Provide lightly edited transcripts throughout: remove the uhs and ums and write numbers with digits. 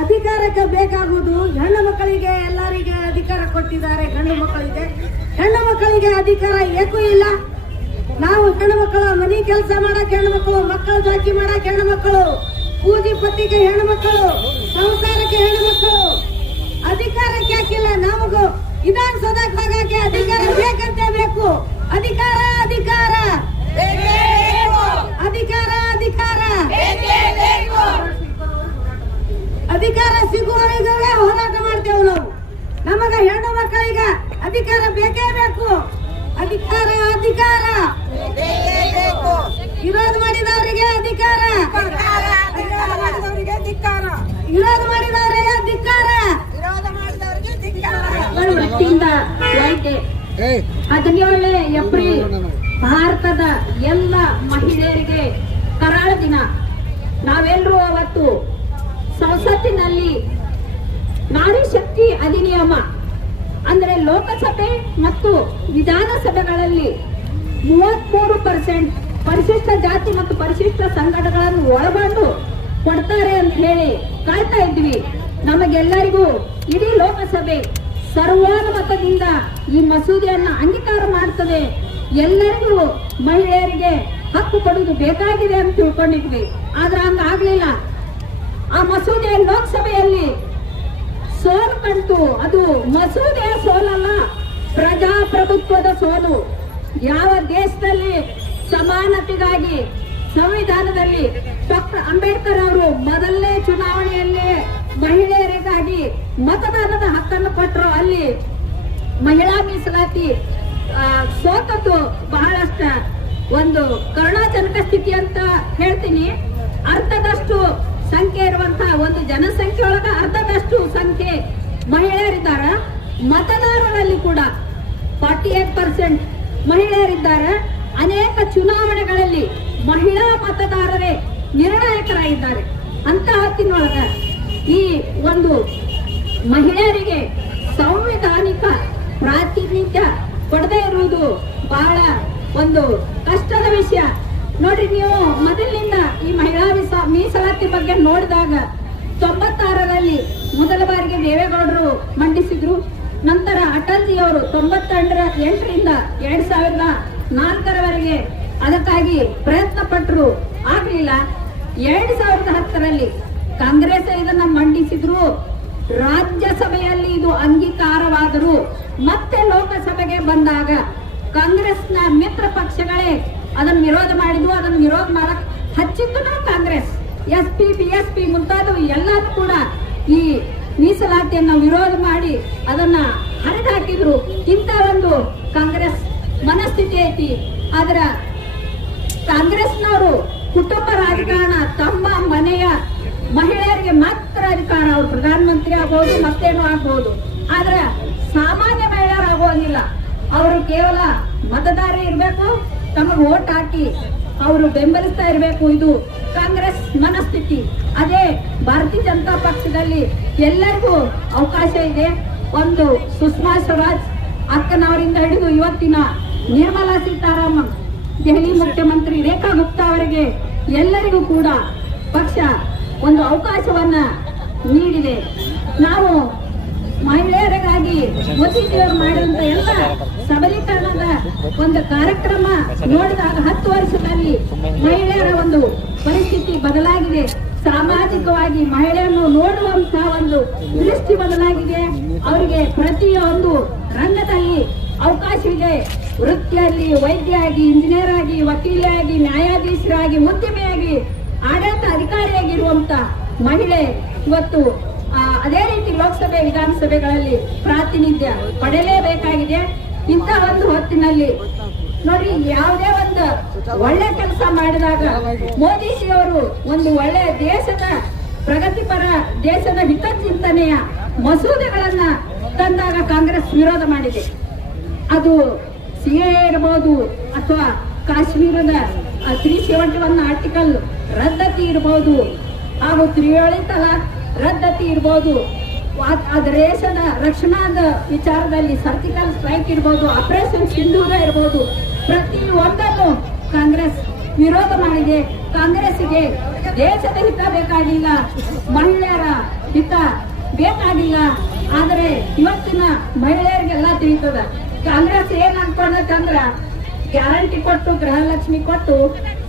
ಅಧಿಕಾರಕ್ಕೆ ಬೇಕಾಗುವುದು ಹೆಣ್ಣು ಮಕ್ಕಳಿಗೆ, ಎಲ್ಲರಿಗೆ ಅಧಿಕಾರ ಕೊಟ್ಟಿದ್ದಾರೆ. ಗಂಡು ಮಕ್ಕಳಿಗೆ, ಹೆಣ್ಣು ಮಕ್ಕಳಿಗೆ ಅಧಿಕಾರ ಏಕೂ ಇಲ್ಲ. ನಾವು ಹೆಣ್ಣು ಮಕ್ಕಳು ಮನಿ ಕೆಲಸ ಮಾಡಕ್ ಹೆಣ್ಣು ಮಕ್ಕಳು, ಮಕ್ಕಳು ಜಾಕಿ ಮಾಡಕ್ ಹೆಣ್ಣು ಮಕ್ಕಳು, ಪೂಜೆ ಪತ್ತಿಗೆ ಹೆಣ್ಣು ಮಕ್ಕಳು, ಸಂಸಾರಕ್ಕೆ ಹೆಣ್ಣು ಮಕ್ಕಳು. ಅಧಿಕಾರಕ್ಕೆ ಯಾಕಿಲ್ಲ? ನಮಗೂ ವಿಧಾನಸೌಧಕ್ಕೆ ಹೋಗಕ್ಕೆ ಅಧಿಕಾರ ಬೇಕಂತೆ ಬೇಕು. ಅಧಿಕಾರ ಅಧಿಕಾರ ಅಧಿಕಾರ ಅಧಿಕಾರ ಅಧಿಕಾರ ಸಿಗುವವರೆಗೆ ಹೋರಾಟ ಮಾಡ್ತೇವೆ ನಾವು. ನಮಗ ಹೆಣ್ಣು ಮಕ್ಕಳಿಗೆ ಅಧಿಕಾರ ಬೇಕೇ ಬೇಕು. ಅಧಿಕಾರ ಅಧಿಕಾರ ವಿರೋಧ ಮಾಡಿದವರಿಗೆ ಅಧಿಕಾರ, ವಿರೋಧ ಮಾಡಿದವರಿಗೆ ಧಿಕ್ಕಾರ. ಹದಿನೇಳನೇ ಏಪ್ರಿಲ್ ಭಾರತದ ಎಲ್ಲ ಮಹಿಳೆಯರಿಗೆ ಕರಾಳ ದಿನ. ನಾವೆಲ್ಲರೂ ಅವತ್ತು ಸಂಸತ್ತಿನಲ್ಲಿ ನಾರಿ ಶಕ್ತಿ ಅಧಿನಿಯಮ ಅಂದ್ರೆ ಲೋಕಸಭೆ ಮತ್ತು ವಿಧಾನಸಭೆಗಳಲ್ಲಿ 33% ಪರಿಶಿಷ್ಟ ಜಾತಿ ಮತ್ತು ಪರಿಶಿಷ್ಟ ಸಂಘಟನೆಗಳನ್ನು ಒಳಗೊಂಡು ಕೊಡ್ತಾರೆ ಅಂತ ಹೇಳಿ ಕಾಯ್ತಾ ಇದ್ವಿ. ನಮಗೆಲ್ಲರಿಗೂ ಇಡೀ ಲೋಕಸಭೆ ಸರ್ವಾನುಮತದಿಂದ ಈ ಮಸೂದೆಯನ್ನ ಅಂಗೀಕಾರ ಮಾಡ್ತದೆ. ಎಲ್ಲರಿಗೂ ಮಹಿಳೆಯರಿಗೆ ಹಕ್ಕು ಕೊಡುವುದು ಬೇಕಾಗಿದೆ ಅಂತ ತಿಳ್ಕೊಂಡಿದ್ವಿ. ಆದ್ರೆ ಹಂಗಾಗ್ಲಿಲ್ಲ. ಆ ಮಸೂದೆ ಲೋಕಸಭೆಯಲ್ಲಿ ಸೋಲು ಕಂಡು. ಅದು ಮಸೂದೆಯ ಸೋಲಲ್ಲ, ಪ್ರಜಾಪ್ರಭುತ್ವದ ಸೋಲು. ಯಾವ ದೇಶದಲ್ಲಿ ಸಮಾನತೆಗಾಗಿ ಸಂವಿಧಾನದಲ್ಲಿ ಡಾಕ್ಟರ್ ಅಂಬೇಡ್ಕರ್ ಅವರು ಮೊದಲನೇ ಚುನಾವಣೆಯಲ್ಲಿ ಮಹಿಳೆಯರಿಗಾಗಿ ಮತದಾನದ ಹಕ್ಕನ್ನು ಕೊಟ್ಟರು. ಅಲ್ಲಿ ಮಹಿಳಾ ಮೀಸಲಾತಿ ಸೋತದ್ದು ಬಹಳಷ್ಟ ಒಂದು ಕರುಣಾಜನಕ ಸ್ಥಿತಿ ಅಂತ ಹೇಳ್ತೀನಿ. ಅರ್ಧದಷ್ಟು ಸಂಖ್ಯೆ ಇರುವಂತಹ ಒಂದು ಜನಸಂಖ್ಯೆ ಒಳಗ ಅರ್ಧದಷ್ಟು ಸಂಖ್ಯೆ ಮಹಿಳೆಯರಿದ್ದಾರೆ. ಮತದಾರರಲ್ಲಿ ಕೂಡ 48% ಮಹಿಳೆಯರಿದ್ದಾರೆ. ಅನೇಕ ಚುನಾವಣೆಗಳಲ್ಲಿ ಮಹಿಳಾ ಮತದಾರರೇ ನಿರ್ಣಾಯಕರಾಗಿದ್ದಾರೆ. ಅಂತ ಹೊತ್ತಿನೊಳಗ ಈ ಒಂದು ಮಹಿಳೆಯರಿಗೆ ಸಂವಿಧಾನಿಕ ಪ್ರಾತಿನಿಧ್ಯ ಕೊಡದೇ ಇರುವುದು ಬಹಳ ಒಂದು ಕಷ್ಟದ ವಿಷಯ. ನೋಡ್ರಿ, ನೀವು ಮೊದಲಿನಿಂದ ಈ ಮಹಿಳಾ ಮೀಸಲಾತಿ ಬಗ್ಗೆ ನೋಡಿದಾಗ 96ರಲ್ಲಿ ಮೊದಲ ಬಾರಿಗೆ ದೇವೇಗೌಡರು ಮಂಡಿಸಿದ್ರು. ನಂತರ ಅಟಲ್ಜಿ ಅವರು 98ರಿಂದ 2004ರವರೆಗೆ ಅದಕ್ಕಾಗಿ ಪ್ರಯತ್ನ ಪಟ್ಟರು, ಆಗ್ಲಿಲ್ಲ. 2010ರಲ್ಲಿ ಕಾಂಗ್ರೆಸ್ ಇದನ್ನ ಮಂಡಿಸಿದ್ರು. ರಾಜ್ಯಸಭೆಯಲ್ಲಿ ಇದು ಅಂಗೀಕಾರವಾದರೂ ಮತ್ತೆ ಲೋಕಸಭೆಗೆ ಬಂದಾಗ ಕಾಂಗ್ರೆಸ್ನ ಮಿತ್ರ ಪಕ್ಷಗಳೇ ಅದನ್ನು ವಿರೋಧ ಮಾಡಿದ್ವು. ಅದನ್ನು ವಿರೋಧ ಮಾಡಕ್ ಹಚ್ಚಿದ್ದು ಕಾಂಗ್ರೆಸ್. SP BSP ಮುಂತಾದವು ಎಲ್ಲರೂ ಕೂಡ ಈ ಮೀಸಲಾತಿಯನ್ನು ವಿರೋಧ ಮಾಡಿ ಅದನ್ನ ಹರಿದಾಕಿದ್ರು. ಇಂಥ ಒಂದು ಕಾಂಗ್ರೆಸ್ ಮನಸ್ಥಿತಿ ಐತಿ. ಆದ್ರ ಕಾಂಗ್ರೆಸ್ನವರು ಕುಟುಂಬ ರಾಜಕಾರಣ, ತಮ್ಮ ಮನೆಯ ಮಹಿಳೆಯರಿಗೆ ಮಾತ್ರ ಅಧಿಕಾರ, ಅವರು ಪ್ರಧಾನಮಂತ್ರಿ ಆಗಬಹುದು, ಮತ್ತೇನೋ ಆಗಬಹುದು. ಆದ್ರೆ ಸಾಮಾನ್ಯ ಮಹಿಳೆಯರು ಆಗುವಂಗಿಲ್ಲ. ಅವರು ಕೇವಲ ಮತದಾರ ಇರಬೇಕು, ತಮಗೆ ವೋಟ್ ಹಾಕಿ ಅವರು ಬೆಂಬಲಿಸ್ತಾ ಇರಬೇಕು. ಇದು ಕಾಂಗ್ರೆಸ್ ಮನಸ್ಥಿತಿ. ಅದೇ ಭಾರತೀಯ ಜನತಾ ಪಕ್ಷದಲ್ಲಿ ಎಲ್ಲರಿಗೂ ಅವಕಾಶ ಇದೆ. ಒಂದು ಸುಷ್ಮಾ ಸ್ವರಾಜ್ ಅಕ್ಕನವರಿಂದ ಹಿಡಿದು ಇವತ್ತಿನ ನಿರ್ಮಲಾ ಸೀತಾರಾಮನ್, ದೆಹಲಿ ಮುಖ್ಯಮಂತ್ರಿ ರೇಖಾ ಗುಪ್ತಾ ಅವರಿಗೆ ಎಲ್ಲರಿಗೂ ಕೂಡ ಪಕ್ಷ ಒಂದು ಅವಕಾಶವನ್ನ ನೀಡಿದೆ. ನಾವು ಮಹಿಳೆಯರಿಗಾಗಿ ಮೋದಿಜಿಯವರು ಮಾಡಿದಂತ ಎಲ್ಲ ಸಬಲೀಕರಣದ ಒಂದು ಕಾರ್ಯಕ್ರಮ ನೋಡಿದಾಗ 10 ವರ್ಷದಲ್ಲಿ ಮಹಿಳೆಯರ ಒಂದು ಪರಿಸ್ಥಿತಿ ಬದಲಾಗಿದೆ. ಸಾಮಾಜಿಕವಾಗಿ ಮಹಿಳೆಯನ್ನು ನೋಡುವಂತಹ ಒಂದು ದೃಷ್ಟಿ ಬದಲಾಗಿದೆ. ಅವರಿಗೆ ಪ್ರತಿಯೊಂದು ರಂಗದಲ್ಲಿ ಅವಕಾಶವಿದೆ. ವೃತ್ತಿಯಲ್ಲಿ ವೈದ್ಯ ಆಗಿ, ಇಂಜಿನಿಯರ್ ಆಗಿ, ವಕೀಲಿಯಾಗಿ, ನ್ಯಾಯಾಧೀಶರಾಗಿ, ಉದ್ಯಮಿಯಾಗಿ, ಆಡಳಿತ ಅಧಿಕಾರಿಯಾಗಿರುವಂತ ಮಹಿಳೆ ಇವತ್ತು ಅದೇ ರೀತಿ ಲೋಕಸಭೆ ವಿಧಾನಸಭೆಗಳಲ್ಲಿ ಪ್ರಾತಿನಿಧ್ಯ ಪಡೆಯಲೇಬೇಕಾಗಿದೆ. ಇಂಥ ಒಂದು ಹೊತ್ತಿನಲ್ಲಿ ನೋಡಿ, ಯಾವುದೇ ಒಂದು ಒಳ್ಳೆ ಕೆಲಸ ಮಾಡಿದಾಗ ಮೋದಿಜಿಯವರು ಒಂದು ಒಳ್ಳೆ ದೇಶದ ಪ್ರಗತಿಪರ, ದೇಶದ ಹಿತಚಿಂತನೆಯ ಮಸೂದೆಗಳನ್ನ ತಂದಾಗ ಕಾಂಗ್ರೆಸ್ ವಿರೋಧ ಮಾಡಿದೆ. ಅದು CA ಇರಬಹುದು, ಅಥವಾ ಕಾಶ್ಮೀರದ 371 ಆರ್ಟಿಕಲ್ ರದ್ದತಿ ಇರಬಹುದು, ಹಾಗೂ ತ್ರಿವಳಿ ತಲಾಖ್ ರದ್ದತಿ ಇರಬಹುದು, ದೇಶದ ರಕ್ಷಣಾದ ವಿಚಾರದಲ್ಲಿ ಸರ್ಜಿಕಲ್ ಸ್ಟ್ರೈಕ್ ಇರಬಹುದು, ಆಪರೇಷನ್ ಸಿಂಧೂರ ಇರಬಹುದು, ಪ್ರತಿ ಒಂದನ್ನು ಕಾಂಗ್ರೆಸ್ ವಿರೋಧ ಮಾಡಿದೆ. ಕಾಂಗ್ರೆಸ್ಸಿಗೆ ದೇಶದ ಹಿತ ಬೇಕಾಗಿಲ್ಲ, ಮಹಿಳೆಯರ ಹಿತ ಬೇಕಾಗಿಲ್ಲ. ಆದರೆ ಇವತ್ತಿನ ಮಹಿಳೆಯರಿಗೆಲ್ಲ ತಿಳಿತದ ಕಾಂಗ್ರೆಸ್ ಏನ್ ಅನ್ಕೊಂಡಂದ್ರ ಗ್ಯಾರಂಟಿ ಕೊಟ್ಟು ಗೃಹಲಕ್ಷ್ಮಿ ಕೊಟ್ಟು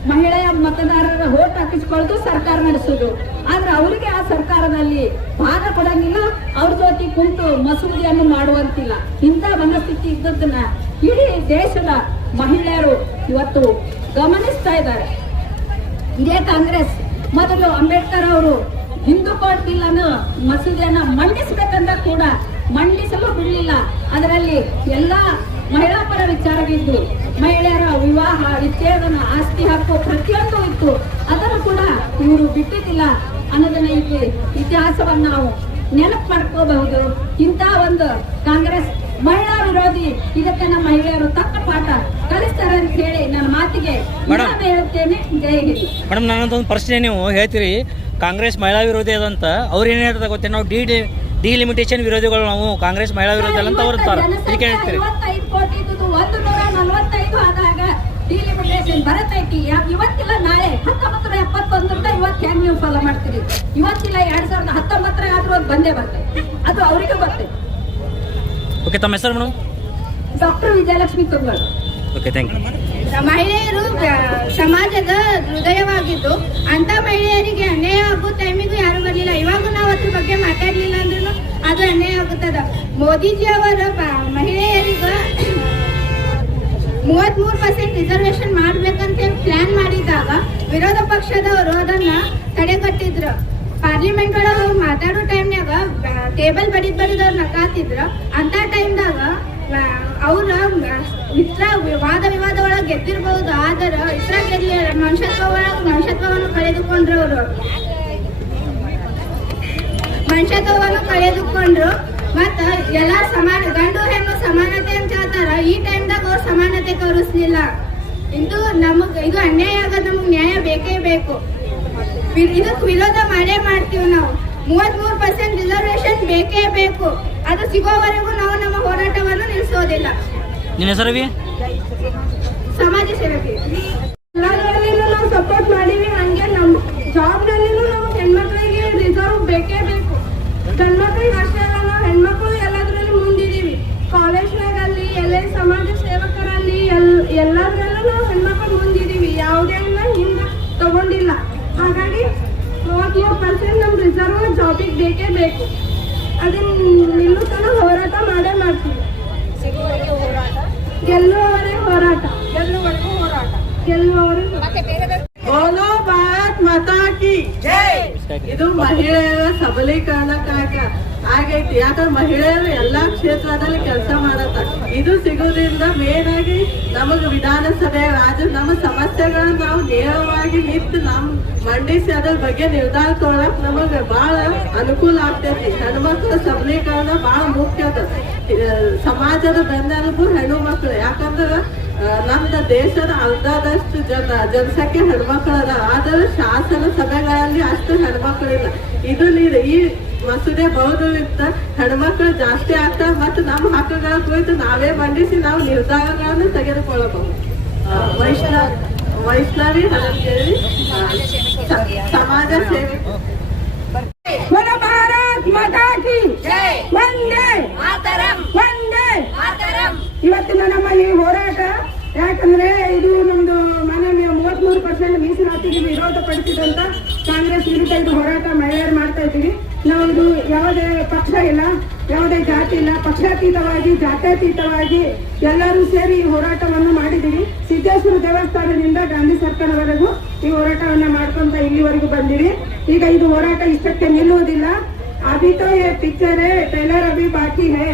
ಮಹಿಳೆಯ ಮತದಾರರ ಹೋಟ್ ಹಾಕಿಸ್ಕೊಳ್ಳೋದು ಸರ್ಕಾರ ನಡೆಸೋದು. ಆದ್ರೆ ಅವರಿಗೆ ಆ ಸರ್ಕಾರದಲ್ಲಿ ಭಾಗ ಕೊಡಂಗಿಲ್ಲ, ಅವ್ರ ಜೊತೆ ಕುಂತು ಮಸೂದೆಯನ್ನು ಮಾಡುವಂತಿಲ್ಲ. ಇಂಥ ಮನಸ್ಥಿತಿ ಇದ್ದದನ್ನ ಇಡೀ ದೇಶದ ಮಹಿಳೆಯರು ಇವತ್ತು ಗಮನಿಸ್ತಾ ಇದ್ದಾರೆ. ಇದೇ ಕಾಂಗ್ರೆಸ್ ಮೊದಲು ಅಂಬೇಡ್ಕರ್ ಅವರು ಹಿಂದೂ ಕೋಡ್ ಬಿಲ್ ಅನ್ನು ಮಸೂದೆಯನ್ನ ಮಂಡಿಸಬೇಕಂತ ಕೂಡ ಮಂಡಿಸಲು ಬಿಡಲಿಲ್ಲ. ಅದರಲ್ಲಿ ಎಲ್ಲಾ ಮಹಿಳಾ ಪರ ವಿಚಾರವಿದ್ದು, ಮಹಿಳೆಯರ ವಿವಾಹ, ವಿಚ್ಛೇದನ, ಆಸ್ತಿ ಹಕ್ಕು ಪ್ರತಿಯೊಂದು ಇತ್ತು. ಅದನ್ನು ಕೂಡ ಇವರು ಬಿಟ್ಟಿದ್ದಿಲ್ಲ ಅನ್ನೋದನ್ನ ಇಲ್ಲಿ ಇತಿಹಾಸವನ್ನು ನಾವು ನೆನಪು ಮಾಡ್ಕೋಬಹುದು. ಇಂಥ ಒಂದು ಕಾಂಗ್ರೆಸ್ ಮಹಿಳಾ ವಿರೋಧಿ, ಇದಕ್ಕೆ ನಮ್ಮ ಮಹಿಳೆಯರು ತಕ್ಕ ಪಾಠ ಕಲಿಸ್ತಾರೆ ಅಂತ ಹೇಳಿ ನನ್ನ ಮಾತಿಗೆ ಹೇಳ್ತೇನೆ. ಜೈ ಹಿಂದ್. ಮೇಡಮ್, ನನ್ನದೊಂದು ಪ್ರಶ್ನೆ, ನೀವು ಹೇಳ್ತೀರಿ ಕಾಂಗ್ರೆಸ್ ಮಹಿಳಾ ವಿರೋಧಿ ಅದಂತ. ಅವ್ರು ಏನ್ ಹೇಳ್ತಾರೆ ಗೊತ್ತೇ, ನಾವು ಡಿಲಿಮಿಟೇಷನ್ ವಿರೋಧಿಗಳು, ನಾವು ಕಾಂಗ್ರೆಸ್ ಮಹಿಳಾ ವಿರೋಧಿ ಅಲ್ಲ ಅಂತ ಅವ್ರು ಇದಕ್ಕೆ ಹೇಳ್ತೀರಿ. 25 ಕೋಟಿ 145 ಆದಾಗ ಡಿಲಿಮಿಟೇಷನ್ ಬರತೈತಿ. ಇವತ್ತಿಲ್ಲ ನಾಳೆ 1971 ಇವತ್ತು ಹೆಂಗ್ ನೀವು ಫಾಲೋ ಮಾಡ್ತೀರಿ? ಇವತ್ತಿಲ್ಲ 2019 ಆದ್ರೂ ಅದು ಬಂದೇ ಬರ್ತೈತಿ, ಅದು ಅವರಿಗೆ ಬರ್ತೈತಿ. ಓಕೆ, ತಮ್ಮ ಹೆಸರು madam? Doctor Vijayalakshmi Tungal. Okay, thank you. ಮಹಿಳೆಯರು ಸಮಾಜದ ಹೃದಯವಾಗಿದ್ದು, ಅಂತ ಮಹಿಳೆಯರಿಗೆ ಅನ್ಯಾಯ ಆಗೋ ಟೈಮಿಗೂ ಯಾರು ಬರಲಿಲ್ಲ. ಇವಾಗ ನಾವು ಅದ್ರ ಬಗ್ಗೆ ಮಾತಾಡ್ಲಿಲ್ಲ ಅಂದ್ರೂ ಅದು ಅನ್ಯಾಯ ಆಗುತ್ತದ. ಮೋದಿಜಿ ಅವರ ಮಹಿಳೆಯರಿಗೆ 33% ರಿಸರ್ವೇಶನ್ ಮಾಡ್ಬೇಕಂತ ಪ್ಲಾನ್ ಮಾಡಿದಾಗ ವಿರೋಧ ಪಕ್ಷದವರು ಅದನ್ನ ತಡೆಗಟ್ಟಿದ್ರು. ಪಾರ್ಲಿಮೆಂಟ್ ಒಳಗೆ ಮಾತಾಡೋ ಟೈಮ್ನಾಗ ಟೇಬಲ್ ಬಡಿದ್ ಅವ್ರು ನಕಾತಿದ್ರ. ಅಂತ ಟೈಮ್ದಾಗ ಅವ್ರ ವಾದ ವಿವಾದ ಒಳಗೆ ಗೆದ್ದಿರ್ಬಹುದು, ಆದ್ರೆ ಇತರ ಗೆದ್ಲಿಲ್ಲ. ಮನುಷ್ಯತ್ವವನ್ನು ಕಳೆದುಕೊಂಡ್ರು. ಮತ್ತ ಎಲ್ಲ ಸಮಾನ, ಗಂಡು ಹೆಣ್ಣು ಸಮಾನತೆ ಅಂತ ಹೇಳ್ತಾರ. ಈ ಟೈಮ್ದಾಗ ಅವ್ರು ಸಮಾನತೆ ತೋರಿಸ್ಲಿಲ್ಲ. ಇದು ಅನ್ಯಾಯ ಆಗೋದು. ನಮಗ್ ನ್ಯಾಯ ಬೇಕೇ ಬೇಕು. ಇದಕ್ಕೆ ವಿರೋಧ ಮಾಡ್ತೀವಿ ನಾವು. 33% ರಿಸರ್ವೇಶನ್ ಬೇಕೇ ಬೇಕು. ಅದು ಸಿಗೋವರೆಗೂ ನಾವು ನಮ್ಮ ಹೋರಾಟವನ್ನು ನಿಲ್ಲಿಸೋದಿಲ್ಲ. ನಿನ್ನ ಹೆಸರು? ಸಮಾಜ ಸೇವಕಿ. ಎಲ್ಲದರಲ್ಲಿನೂ ನಾವು ಸಪೋರ್ಟ್ ಮಾಡೀವಿ. ಹಂಗೆ ನಮ್ಮ ಜಾಬ್ನಲ್ಲಿನೂ ನಾವು ಹೆಣ್ಮಕ್ಳಿಗೆ ರಿಸರ್ವ್ ಬೇಕೇ ಬೇಕು. ಗಂಡ್ಮಕ್ಳಿಗೆ ಅಷ್ಟೇ ಅಲ್ಲ, ನಾವು ಹೆಣ್ಮಕ್ಳು ಎಲ್ಲದರಲ್ಲಿ ಮುಂದಿದ್ದೀವಿ. ಕಾಲೇಜ್ನಾಗಲ್ಲಿ ಎಲ್ಲ ಸಮಾಜ ಸೇವಕರಲ್ಲಿ ಎಲ್ಲದರಲ್ಲೂ ನಾವು ಹೆಣ್ಮಕ್ಳು ಮುಂದಿದ್ದೀವಿ. ಯಾವುದೇ ಹಿಂದೆ ತಗೊಂಡಿಲ್ಲ. ಹಾಗಾಗಿ 33% ನಮ್ಮ ರಿಸರ್ವ್ ಜಾಬಿಗೆ ಬೇಕೇ ಬೇಕು. ಅದನ್ನ ನಿಲ್ಲೂ ತನಕ ಹೋರಾಟ ಮಾಡೇ ಮಾಡ್ತೀವಿ. ಗೆಲ್ಲುವವರೆಗೂ ಬೋಲೋ ಭಾರತ್ ಮಾತಾ ಕಿ ಜೈ. ಇದು ಮಹಿಳೆಯರ ಸಬಲೀಕರಣಕ್ಕಾಗಿ ಆಗೈತಿ. ಯಾಕಂದ್ರೆ ಮಹಿಳೆಯರು ಎಲ್ಲಾ ಕ್ಷೇತ್ರದಲ್ಲಿ ಕೆಲಸ ಮಾಡತ್ತ. ಇದು ಸಿಗೋದ್ರಿಂದ ಮೇನ್ ಆಗಿ ನಮಗ್ ವಿಧಾನಸಭೆ ನಮ್ಮ ಸಮಸ್ಯೆಗಳನ್ನ ನಾವು ನೇರವಾಗಿ ನಿಂತು ಮಂಡಿಸಿ ಅದ್ರ ಬಗ್ಗೆ ನಿರ್ಧಾರ ತಗೊಳಕ್ ನಮಗ್ ಬಹಳ ಅನುಕೂಲ ಆಗ್ತೈತಿ. ಹೆಣ್ಮಕ್ಳ ಸಬಲೀಕರಣ ಬಹಳ ಮುಖ್ಯ ಅದ. ಸಮಾಜದ ಬೆನ್ನೆಲುಬು ಹೆಣ್ಣು ಮಕ್ಳು. ಯಾಕಂದ್ರ ನಮ್ದ ದೇಶದ ಅರ್ಧದಷ್ಟು ಜನಸಂಖ್ಯೆ ಹೆಣ್ಮಕ್ಳದ. ಆದ್ರೆ ಶಾಸನ ಸಭೆಗಳಲ್ಲಿ ಅಷ್ಟು ಹೆಣ್ಮಕ್ಳಿಲ್ಲ. ಇದು ಈ ಮಸೂದೆ ಬರೋದ್ರಿಂದ ಹೆಣ್ಮಕ್ಳು ಜಾಸ್ತಿ ಆಗ್ತಾರೆ. ಮತ್ತು ನಮ್ಮ ಹಕ್ಕುಗಳ ಕುರಿತು ನಾವೇ ಮಂಡಿಸಿ ನಾವು ನಿರ್ಧಾರಗಳನ್ನು ತೆಗೆದುಕೊಳ್ಳಬಹುದು. ವೈಷ್ಣವಿ ಹಲಗೇರಿ, ಸಮಾಜ ಸೇವೆ. ಭಾರತ್ ಮಾತಾ ಕಿ ವಂದೇ ವಂದೇ. ಇವತ್ತಿನ ನಮ್ಮ ಈ ಹೋರಾಟ, ಯಾಕಂದ್ರೆ ಇದು ನಮ್ದು ಮಾನನೀಯ 33% ಮೀಸಲಾತಿಗೆ ವಿರೋಧ ಪಡಿಸಿದಂತ ಕಾಂಗ್ರೆಸ್ ವಿರುದ್ಧ ಇದು ಹೋರಾಟ ಮಹಿಳೆಯರು ಮಾಡ್ತಾ ಇದ್ದೀವಿ. ನಾವು ಇದು ಯಾವುದೇ ಪಕ್ಷ ಇಲ್ಲ, ಯಾವುದೇ ಜಾತಿ ಇಲ್ಲ, ಪಕ್ಷಾತೀತವಾಗಿ ಜಾತ್ಯತೀತವಾಗಿ ಎಲ್ಲರೂ ಸೇರಿ ಈ ಹೋರಾಟವನ್ನು ಮಾಡಿದ್ದೀವಿ. ಸಿದ್ದೇಶ್ವರ ದೇವಸ್ಥಾನದಿಂದ ಗಾಂಧಿ ಸರ್ಕಾರವರೆಗೂ ಈ ಹೋರಾಟವನ್ನ ಮಾಡ್ಕೊಂತ ಇಲ್ಲಿವರೆಗೂ ಬಂದಿವಿ. ಈಗ ಇದು ಹೋರಾಟ ಇಷ್ಟಕ್ಕೆ ನಿಲ್ಲುವುದಿಲ್ಲ. ಅಭಿ ತೋ ಯೇ ಪಿಕ್ಚರ್ ಹೈ, ಟ್ರೈಲರ್ ಅಭಿ ಬಾಕಿ ಹೈ.